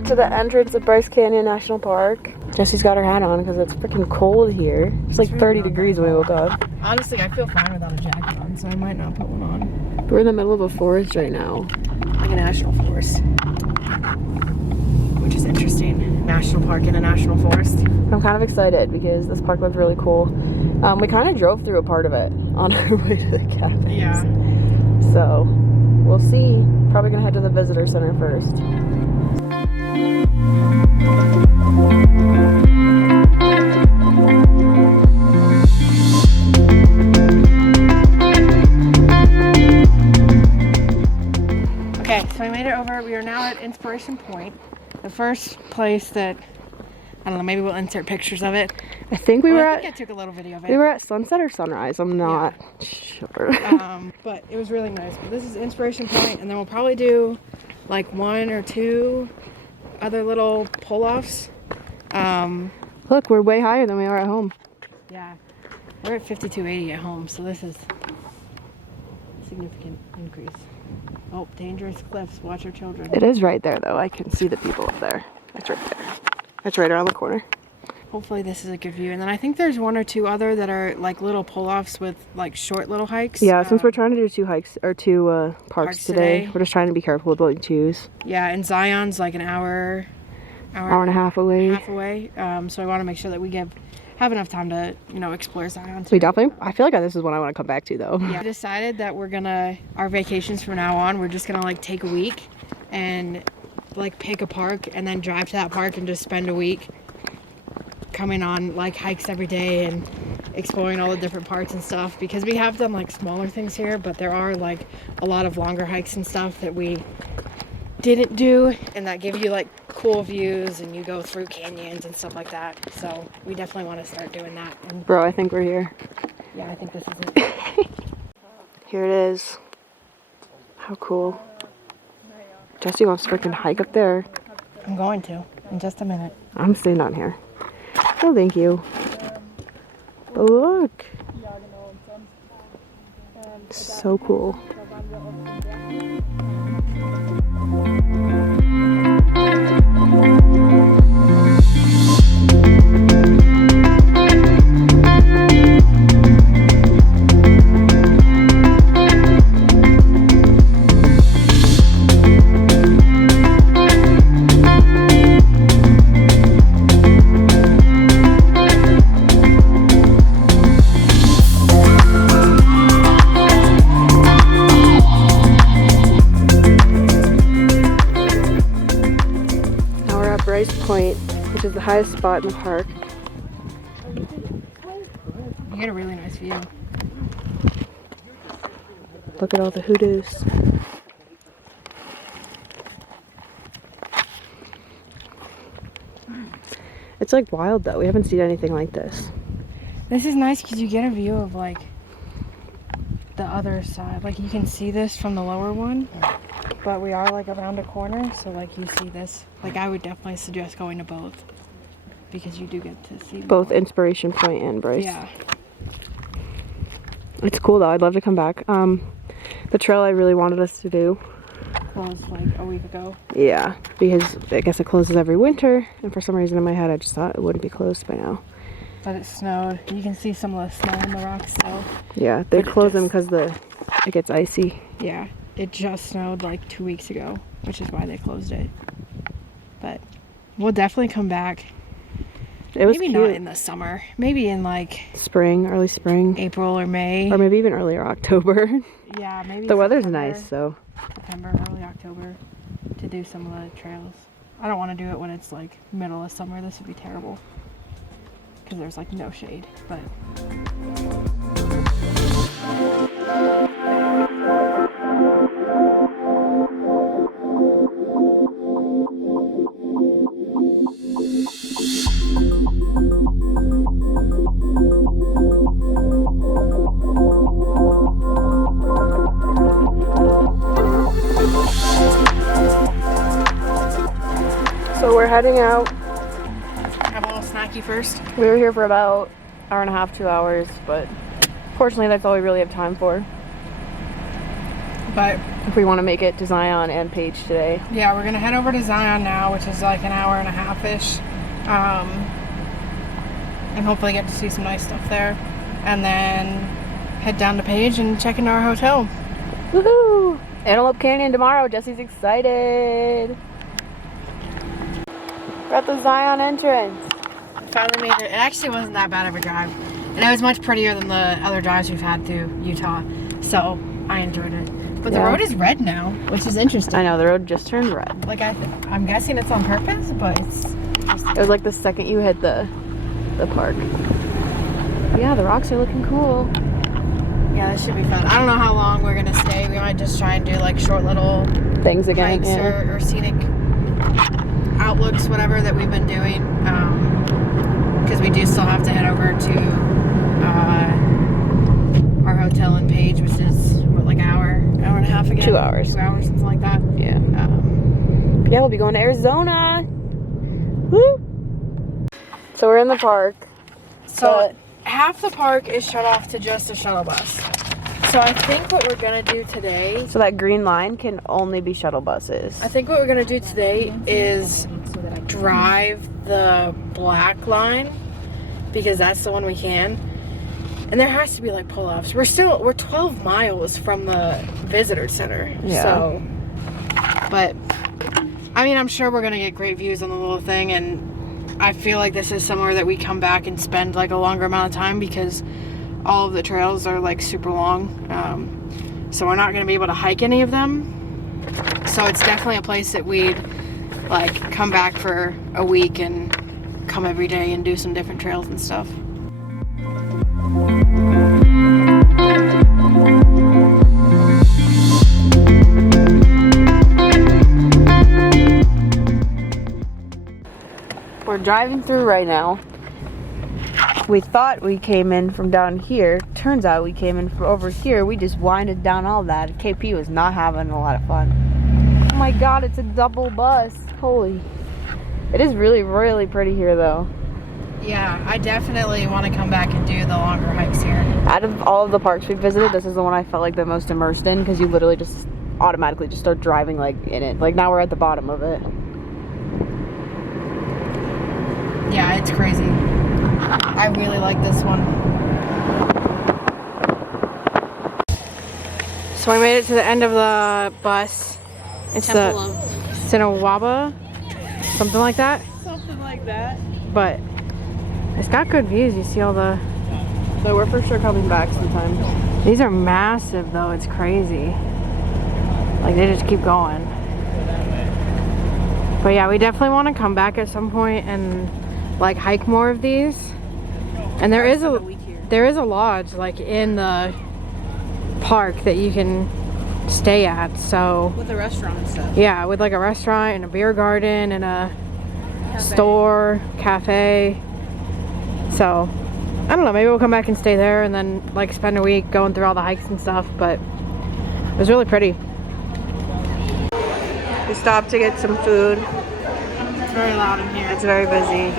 got to the entrance of Bryce Canyon National Park. Jesse's got her hat on because it's freaking cold here. It's like 30 degrees when we woke up. Honestly, I feel fine without a jacket on, so I might not put one on. We're in the middle of a forest right now. Like a national forest. Which is interesting. National park in a national forest. I'm kind of excited because this park looks really cool. We kind of drove through a part of it on our way to the cabins. Yeah. So, we'll see. Probably gonna head to the visitor center first. Okay, so we made it over. We are now at Inspiration Point. The first place that, I don't know, maybe we'll insert pictures of it. I think I took a little video of it. We were at sunset or sunrise. I'm not sure. But it was really nice. But this is Inspiration Point, and then we'll probably do like 1 or 2 other little pull-offs. Look, we're way higher than we are at home. Yeah, we're at 5280 at home, so this is a significant increase. Oh, dangerous cliffs. Watch your children. It is right there, though. I can see the people up there. It's right there. It's right around the corner. Hopefully this is a good view. And then I think there's 1 or 2 other that are like little pull-offs with like short little hikes. Yeah, since we're trying to do 2 hikes or 2 parks today, we're just trying to be careful with what we choose. Yeah, and Zion's like an hour and a half away. So I want to make sure that we have enough time to, you know, explore Zion too. We definitely, I feel like this is one I want to come back to though. Yeah, we decided that our vacations from now on, we're just gonna like take a week and like pick a park and then drive to that park and just spend a week coming on like hikes every day and exploring all the different parts and stuff, because we have done like smaller things here, but there are like a lot of longer hikes and stuff that we didn't do and that give you like cool views and you go through canyons and stuff like that. So we definitely want to start doing that. And bro, I think we're here. yeah, I think this is it. Here it is. How cool. Jesse wants to freaking hike up there. I'm going to in just a minute. I'm staying down here. Oh, thank you. But look. So cool. Bryce Point, which is the highest spot in the park. You get a really nice view. Look at all the hoodoos. It's like wild though. We haven't seen anything like this. This is nice because you get a view of like the other side. Like you can see this from the lower one. But we are like around a corner, so like you see this. Like I would definitely suggest going to both because you do get to see both Inspiration Point and Bryce. Yeah. It's cool though. I'd love to come back. The trail I really wanted us to do closed like a week ago. Yeah, because I guess it closes every winter, and for some reason in my head I just thought it wouldn't be closed by now. But it snowed. You can see some of the snow on the rocks still. Yeah, they close them because it gets icy. Yeah. It just snowed like 2 weeks ago, which is why they closed it. But we'll definitely come back. It was maybe cute. Not in the summer. Maybe in like spring, early spring. April or May. Or maybe even earlier October. Yeah, maybe the weather's nice, so. September, early October to do some of the trails. I don't want to do it when it's like middle of summer. This would be terrible. Because there's like no shade, but. So we're heading out. Have a little snacky first. We were here for about an hour and a half, 2 hours, but fortunately that's all we really have time for. But if we want to make it to Zion and Page today. yeah, we're gonna head over to Zion now, which is like an hour and a half-ish. And hopefully get to see some nice stuff there. And then head down to Page and check into our hotel. Woohoo! Antelope Canyon tomorrow. Jesse's excited. We're at the Zion entrance. Finally made it. It actually wasn't that bad of a drive. And it was much prettier than the other drives we've had through Utah. So I enjoyed it. But the road is red now, which is interesting. I know, the road just turned red. Like I'm guessing it's on purpose, but it's just... It was like the second you hit the park. But yeah, the rocks are looking cool. Yeah, this should be fun. I don't know how long we're gonna stay. We might just try and do like short little things again, hikes or scenic outlooks, whatever that we've been doing. Because we do still have to head over to our hotel in Page, which is what, like an hour and a half again? 2 hours. 2 hours, something like that. Yeah. Yeah, we'll be going to Arizona. Woo! So we're in the park. So half the park is shut off to just a shuttle bus. So I think what we're gonna do today... So that green line can only be shuttle buses. I think what we're gonna do today is drive the black line, because that's the one we can. And there has to be like pull-offs. We're 12 miles from the visitor center. Yeah. So, but I mean, I'm sure we're gonna get great views on the little thing, and I feel like this is somewhere that we come back and spend like a longer amount of time, because all of the trails are like super long. So we're not gonna be able to hike any of them. So it's definitely a place that we'd like come back for a week and come every day and do some different trails and stuff. We're driving through right now. We thought we came in from down here. Turns out we came in from over here. We just winded down all that. KP was not having a lot of fun. Oh my god, it's a double bus. Holy. It is really, really pretty here though. Yeah, I definitely want to come back and do the longer hikes here. Out of all of the parks we visited, this is the one I felt like the most immersed in, because you literally just automatically just start driving like in it. Like now we're at the bottom of it. Yeah, it's crazy. I really like this one. So we made it to the end of the bus. It's Temple the of Sinawaba, something like that. something like that. But it's got good views. You see all the... So we're for sure coming back sometime. These are massive though, it's crazy. Like they just keep going. But yeah, we definitely want to come back at some point and like hike more of these. And there is a lodge like in the park that you can stay at, so With a restaurant and stuff. yeah, with like a restaurant and a beer garden and a store, cafe. So I don't know, maybe we'll come back and stay there and then like spend a week going through all the hikes and stuff, but it was really pretty. We stopped to get some food. It's very loud in here. It's very busy.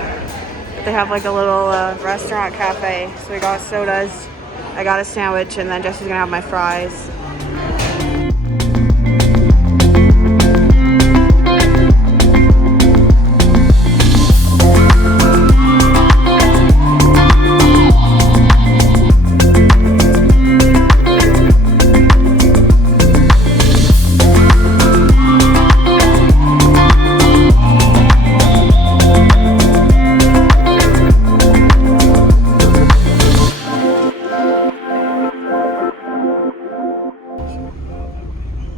But they have like a little restaurant cafe. So we got sodas. I got a sandwich, and then Jesse's gonna have my fries.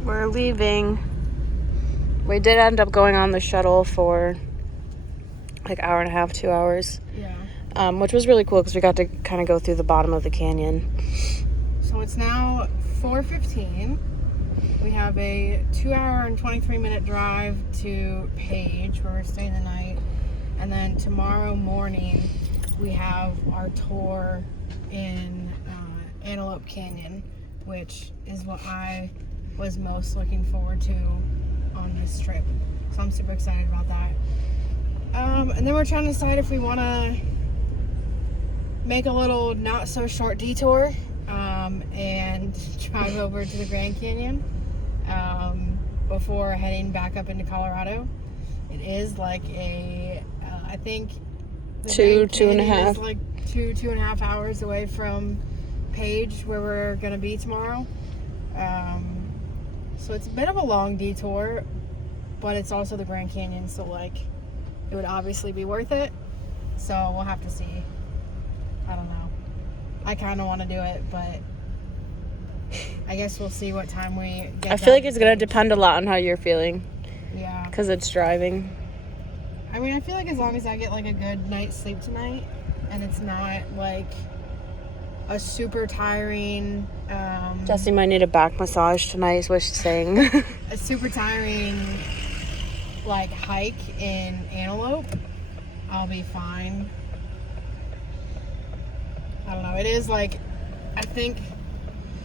We're leaving. We did end up going on the shuttle for like hour and a half, 2 hours. Yeah. Which was really cool because we got to kind of go through the bottom of the canyon. So it's now 4:15. We have a 2 hour and 23-minute drive to Page, where we're staying the night. And then tomorrow morning, we have our tour in Antelope Canyon, which is what I was most looking forward to on this trip. So I'm super excited about that. And then we're trying to decide if we want to make a little not so short detour and drive over to the Grand Canyon, before heading back up into Colorado. It is like I think the Two Grand and a Canyon half. is like 2.5 hours away from Page, where we're gonna be tomorrow. So it's a bit of a long detour, but it's also the Grand Canyon, so like it would obviously be worth it. So we'll have to see. I don't know. I kind of want to do it, but I guess we'll see what time we get. I feel like it's going to depend a lot on how you're feeling. Yeah. Because it's driving. I mean, I feel like as long as I get like a good night's sleep tonight, and it's not like a super tiring Jesse might need a back massage tonight is what she's saying. a super tiring like hike in Antelope, I'll be fine. I don't know. It is like, I think,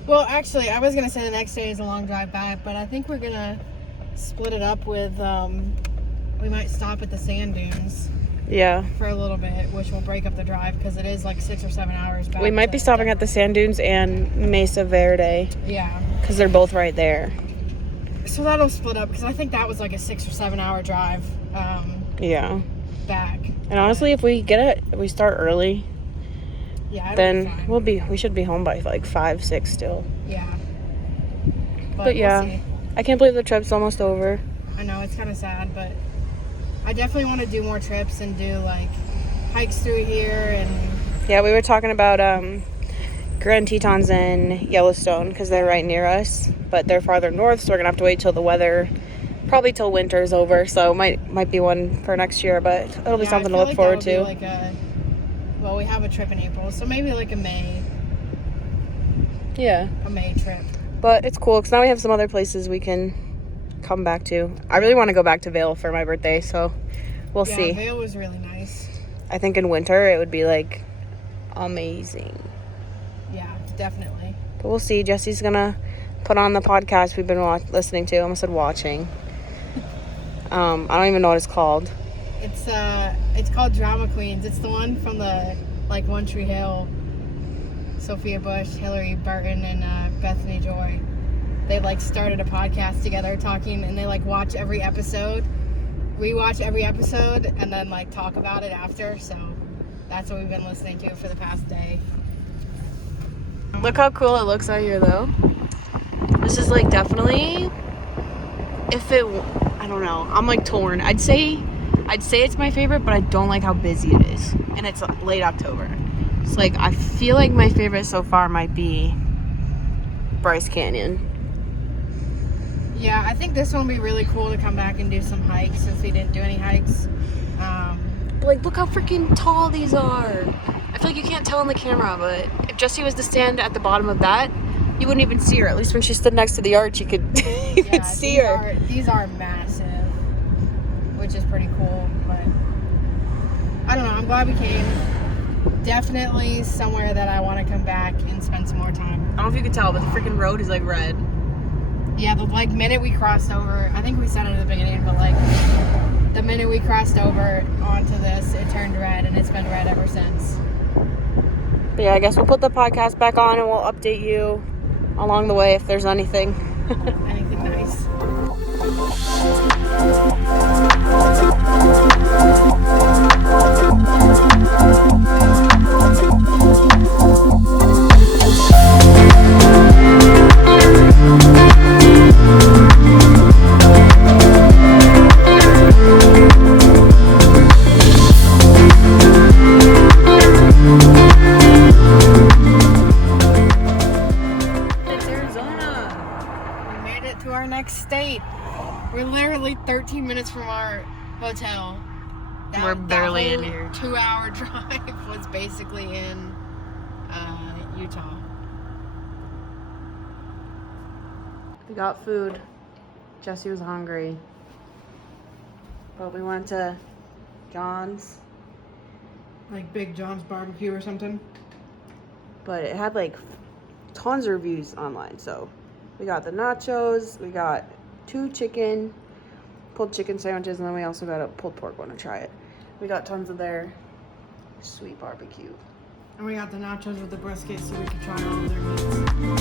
well, actually, I was going to say the next day is a long drive back, but I think we're going to split it up with, we might stop at the sand dunes. Yeah. For a little bit, which will break up the drive because it is like 6 or 7 hours back. We might be stopping at the sand dunes and Mesa Verde. Yeah. Because they're both right there. So that'll split up because I think that was like a 6 or 7 hour drive. Yeah. Back. And honestly, if we we start early, yeah, then we should be home by like 5, 6 still. Yeah. But yeah, we'll see. I can't believe the trip's almost over. I know, it's kind of sad, but I definitely want to do more trips and do like hikes through here and. Yeah, we were talking about Grand Tetons and Yellowstone because they're right near us, but they're farther north, so we're gonna have to wait till the weather, probably till winter's over. So might be one for next year, but it'll be something to look forward to. Well, we have a trip in April, so maybe like a May. Yeah. A May trip. But it's cool because now we have some other places we can come back to. I really want to go back to Vail for my birthday, so we'll see. Yeah, Vail was really nice. I think in winter it would be like amazing. Yeah, definitely. But we'll see. Jesse's gonna put on the podcast we've been listening to. I almost said watching. I don't even know what it's called. It's called Drama Queens. It's the one from the like One Tree Hill. Sophia Bush, Hillary Burton, and Bethany Joy. They like started a podcast together talking, and they like watch every episode. We watch every episode and then like talk about it after. So that's what we've been listening to for the past day. Look how cool it looks out here, though. This is like definitely. I don't know. I'm like torn. I'd say it's my favorite, but I don't like how busy it is, and it's late October. It's like I feel like my favorite so far might be Bryce Canyon. Yeah, I think this one would be really cool to come back and do some hikes since we didn't do any hikes. But like, look how freaking tall these are. I feel like you can't tell on the camera, but if Jessie was to stand at the bottom of that, you wouldn't even see her. At least when she stood next to the arch, you could see her. These are massive, which is pretty cool. But I don't know. I'm glad we came. Definitely somewhere that I want to come back and spend some more time. I don't know if you could tell, but the freaking road is like red. Yeah, the like minute we crossed over, I think we said it at the beginning, but like the minute we crossed over onto this, it turned red, and it's been red ever since. But yeah, I guess we'll put the podcast back on and we'll update you along the way if there's anything. Anything nice. State. We're literally 13 minutes from our hotel. We're barely in here. 2-hour drive was basically in Utah. We got food. Jessie was hungry. But we went to John's. Like Big John's barbecue or something. But it had like tons of reviews online, so we got the nachos, we got 2 pulled chicken sandwiches, and then we also got a pulled pork one to try it. We got tons of their sweet barbecue. And we got the nachos with the brisket so we could try all of their meats.